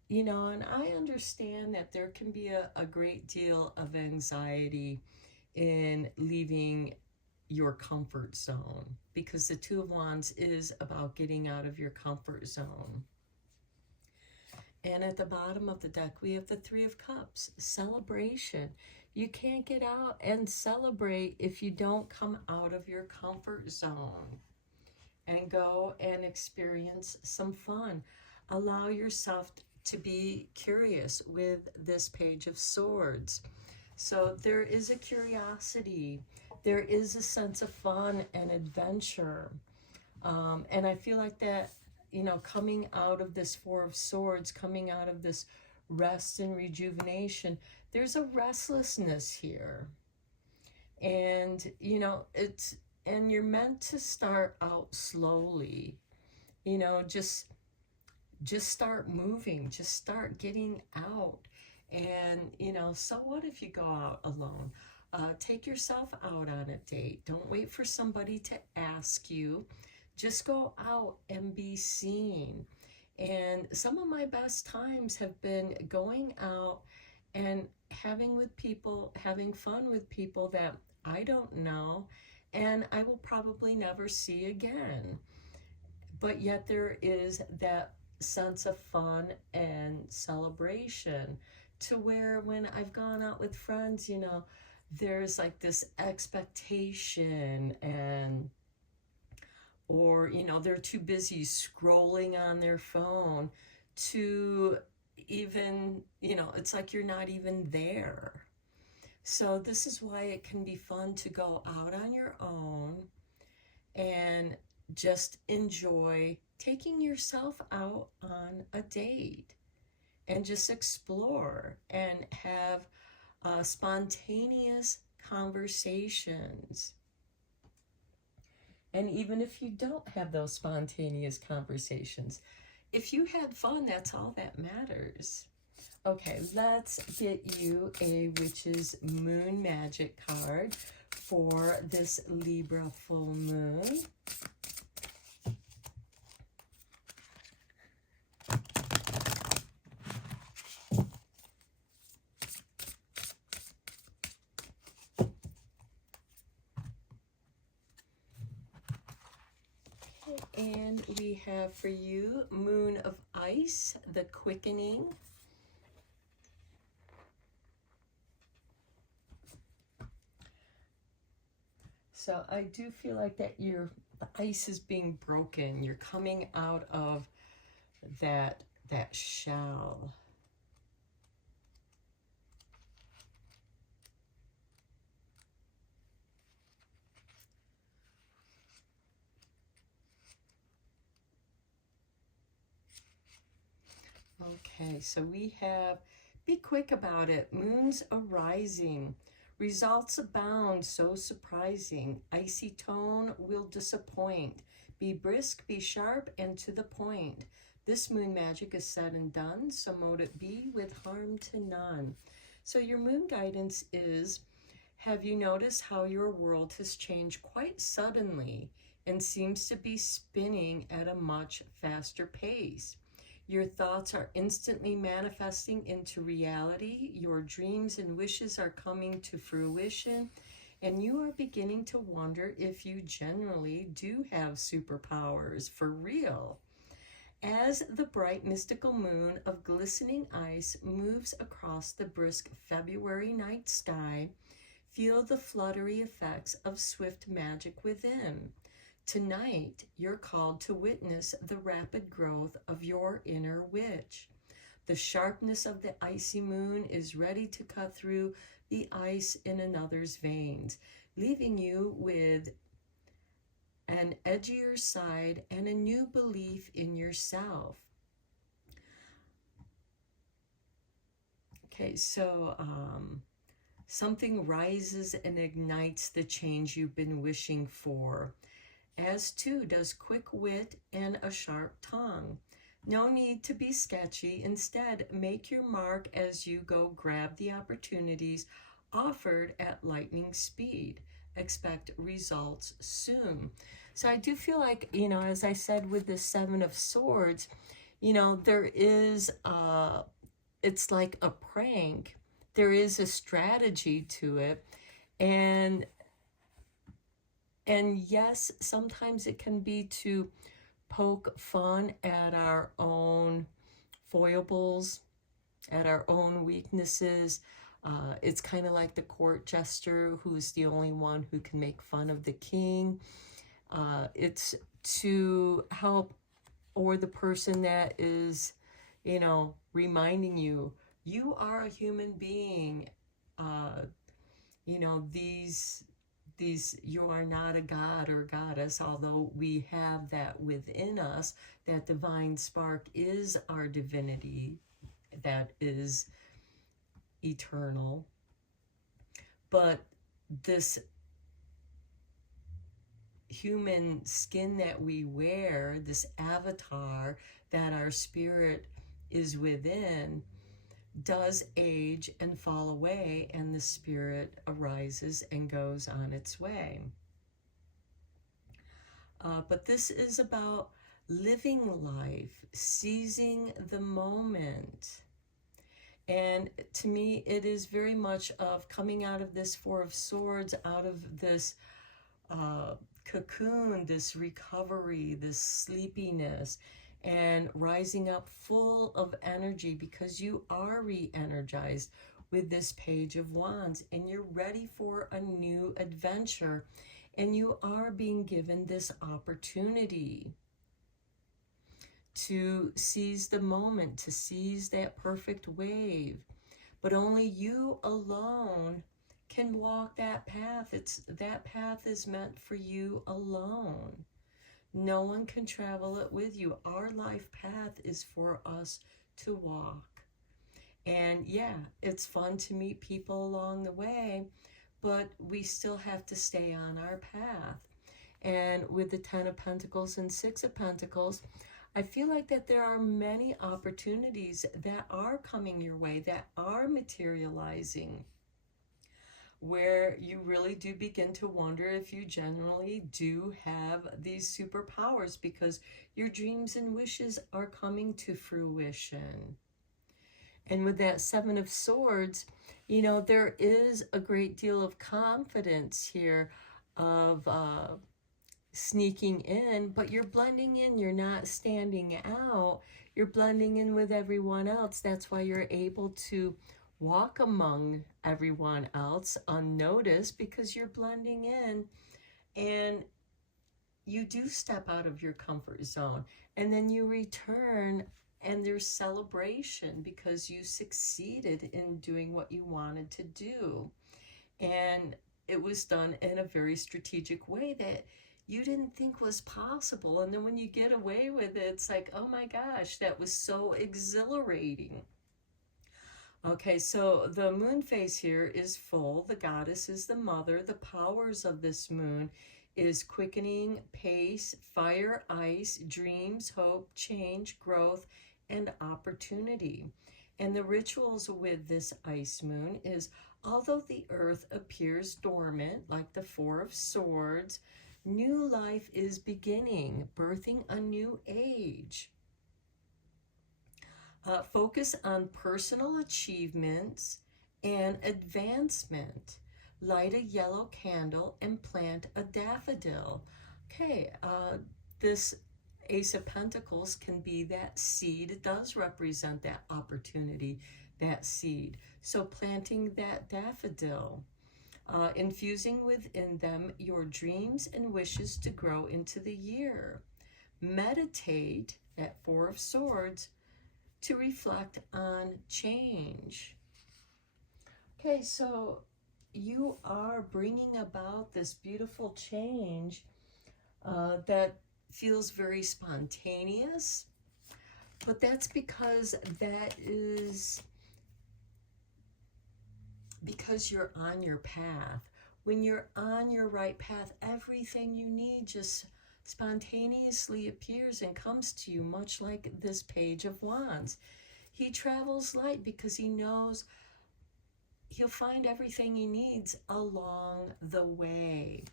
you know, and I understand that there can be a great deal of anxiety in leaving your comfort zone, because the Two of Wands is about getting out of your comfort zone. And at the bottom of the deck, we have the Three of Cups, celebration. You can't get out and celebrate if you don't come out of your comfort zone and go and experience some fun. Allow yourself to be curious with this Page of Swords. So there is a curiosity. There is a sense of fun and adventure. And I feel like that, you know, coming out of this Four of Swords, coming out of this rest and rejuvenation, there's a restlessness here. And, you know, and you're meant to start out slowly, you know, just start moving, just start getting out. And, you know, so what if you go out alone? Take yourself out on a date. Don't wait for somebody to ask you. Just go out and be seen. And some of my best times have been going out and having fun with people that I don't know and I will probably never see again. But yet there is that sense of fun and celebration, to where when I've gone out with friends, you know, there's like this expectation, and or, you know, they're too busy scrolling on their phone to even, you know, it's like you're not even there. So this is why it can be fun to go out on your own and just enjoy taking yourself out on a date and just explore and have spontaneous conversations. And even if you don't have those spontaneous conversations, if you had fun, that's all that matters. Okay, let's get you a Witch's Moon Magic card for this Libra full moon. And we have for you Moon of Ice, the Quickening. So I do feel like that the ice is being broken. You're coming out of that shell. Okay, so we have, be quick about it. Moons arising. Results abound, so surprising. Icy tone will disappoint. Be brisk, be sharp, and to the point. This moon magic is said and done, so mote it be with harm to none. So your moon guidance is, have you noticed how your world has changed quite suddenly and seems to be spinning at a much faster pace? Your thoughts are instantly manifesting into reality. Your dreams and wishes are coming to fruition. And you are beginning to wonder if you generally do have superpowers for real. As the bright mystical moon of glistening ice moves across the brisk February night sky, feel the fluttery effects of swift magic within. Tonight, you're called to witness the rapid growth of your inner witch. The sharpness of the icy moon is ready to cut through the ice in another's veins, leaving you with an edgier side and a new belief in yourself. Okay, so something rises and ignites the change you've been wishing for, as too does quick wit and a sharp tongue. No need to be sketchy. Instead, make your mark as you go grab the opportunities offered at lightning speed. Expect results soon. So I do feel like, as I said with the Seven of Swords, there is, it's like a prank. There is a strategy to it. And yes, sometimes it can be to poke fun at our own foibles, at our own weaknesses. It's kind of like the court jester who's the only one who can make fun of the king. It's to help, or the person that is, reminding you, you are a human being. You are not a god or goddess, although we have that within us. That divine spark is our divinity that is eternal. But this human skin that we wear, this avatar that our spirit is within, does age and fall away, and the spirit arises and goes on its way. But this is about living life, seizing the moment. And to me, it is very much of coming out of this Four of Swords, out of this cocoon, this recovery, this sleepiness, and rising up full of energy, because you are re-energized with this Page of Wands and you're ready for a new adventure, and you are being given this opportunity to seize the moment, to seize that perfect wave. But only you alone can walk that path. That path is meant for you alone. No one can travel it with you. Our life path is for us to walk. And yeah, it's fun to meet people along the way, but we still have to stay on our path. And with the Ten of Pentacles and Six of Pentacles, I feel like that there are many opportunities that are coming your way, that are materializing, where you really do begin to wonder if you generally do have these superpowers, because your dreams and wishes are coming to fruition. And with that Seven of Swords, there is a great deal of confidence here of sneaking in, but you're blending in. You're not standing out. You're blending in with everyone else. That's why you're able to walk among everyone else unnoticed, because you're blending in, and you do step out of your comfort zone, and then you return and there's celebration because you succeeded in doing what you wanted to do. And it was done in a very strategic way that you didn't think was possible. And then when you get away with it, it's like, oh my gosh, that was so exhilarating. Okay, so the moon phase here is full. The goddess is the mother. The powers of this moon is quickening, pace, fire, ice, dreams, hope, change, growth, and opportunity. And the rituals with this ice moon is, although the earth appears dormant, like the Four of Swords, new life is beginning, birthing a new age. Focus on personal achievements and advancement. Light a yellow candle and plant a daffodil. Okay, this Ace of Pentacles can be that seed. It does represent that opportunity, that seed. So planting that daffodil, infusing within them your dreams and wishes to grow into the year. Meditate, that Four of Swords, to reflect on change. Okay, so you are bringing about this beautiful change that feels very spontaneous, but that's because you're on your path. When you're on your right path, everything you need just spontaneously appears and comes to you, much like this Page of Wands. He travels light because he knows he'll find everything he needs along the way.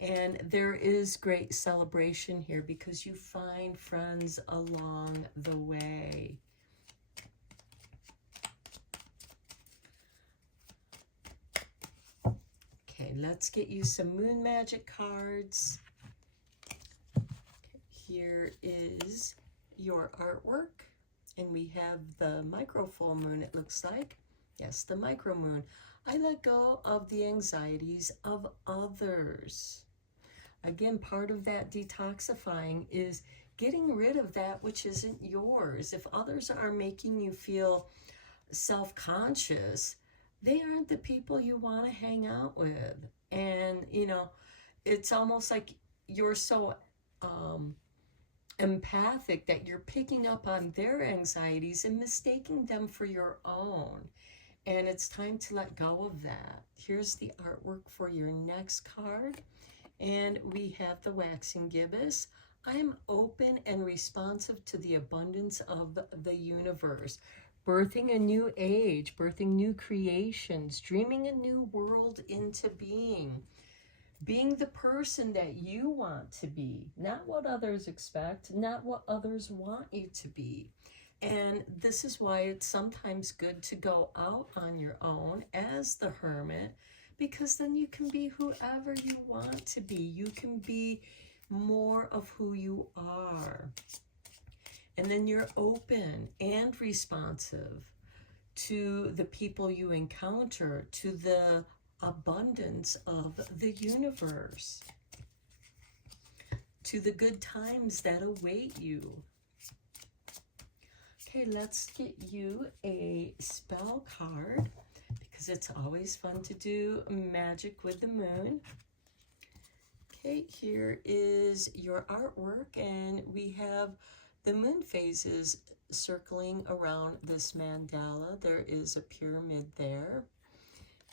And there is great celebration here because you find friends along the way. Okay, let's get you some moon magic cards. Here is your artwork, and we have the micro full moon, it looks like. Yes, the micro moon. I let go of the anxieties of others. Again, part of that detoxifying is getting rid of that which isn't yours. If others are making you feel self-conscious, they aren't the people you want to hang out with. And, you know, it's almost like you're so empathic that you're picking up on their anxieties and mistaking them for your own. And it's time to let go of that. Here's the artwork for your next card. And we have the waxing gibbous. I am open and responsive to the abundance of the universe. Birthing a new age, birthing new creations, dreaming a new world into being. Being the person that you want to be, not what others expect, not what others want you to be. And this is why it's sometimes good to go out on your own as the hermit, because then you can be whoever you want to be. You can be more of who you are. And then you're open and responsive to the people you encounter, to the abundance of the universe, to the good times that await you. Okay, let's get you a spell card because it's always fun to do magic with the moon. Okay, here is your artwork, and we have the moon phases circling around this mandala. There is a pyramid there.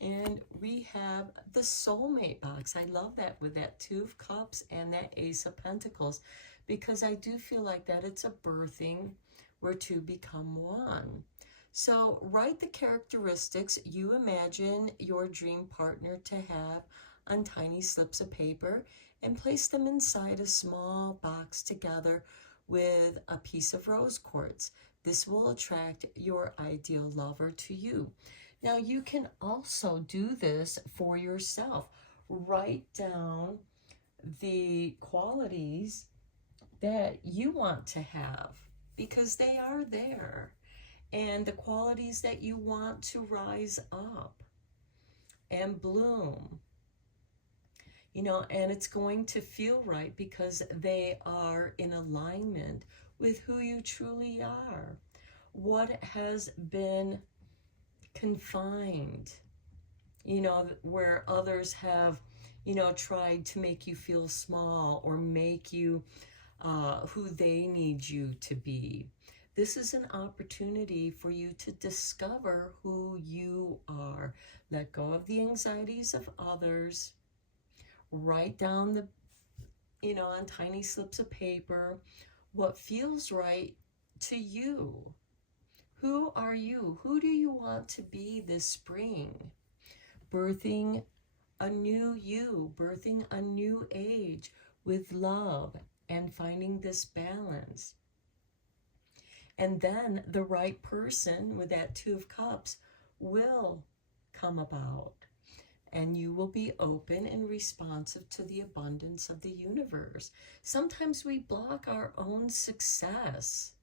And we have the soulmate box. I love that with that Two of Cups and that Ace of Pentacles, because I do feel like that it's a birthing where two become one. So write the characteristics you imagine your dream partner to have on tiny slips of paper and place them inside a small box together with a piece of rose quartz. This will attract your ideal lover to you. Now, you can also do this for yourself. Write down the qualities that you want to have because they are there, and the qualities that you want to rise up and bloom. You know, and it's going to feel right because they are in alignment with who you truly are. What has been confined, you know, where others have, you know, tried to make you feel small or make you who they need you to be. This is an opportunity for you to discover who you are. Let go of the anxieties of others. Write down the, you know, on tiny slips of paper, what feels right to you. Who are you? Who do you want to be this spring? Birthing a new you, birthing a new age with love and finding this balance. And then the right person with that Two of Cups will come about. And you will be open and responsive to the abundance of the universe. Sometimes we block our own success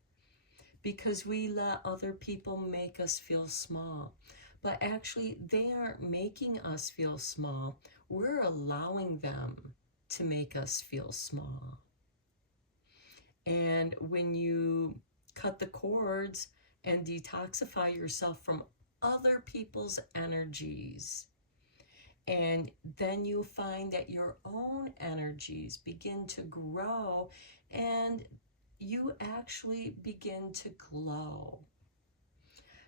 because we let other people make us feel small. But actually, they aren't making us feel small. We're allowing them to make us feel small. And when you cut the cords and detoxify yourself from other people's energies, and then you'll find that your own energies begin to grow and you actually begin to glow.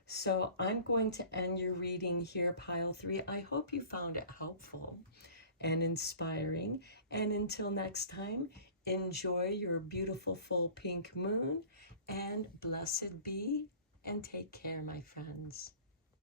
So I'm going to end your reading here, Pile 3. I hope you found it helpful and inspiring. And until next time, enjoy your beautiful full pink moon and blessed be, and take care, my friends.